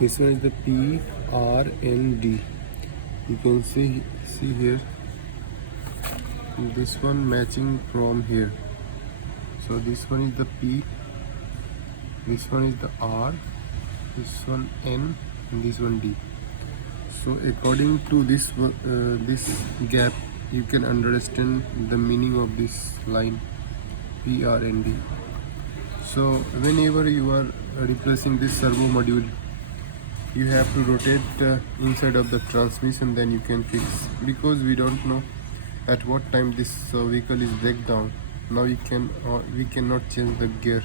This one is the P, R, N, D. You can see here this one matching from here. So this one is the P, this one is the R, this one N, and this one D. So according to this gap, you can understand the meaning of this line P, R, N, D. So whenever you are replacing this servo module, you have to rotate inside of the transmission, then you can fix, because we don't know at what time this vehicle is breakdown. Now we cannot change the gear.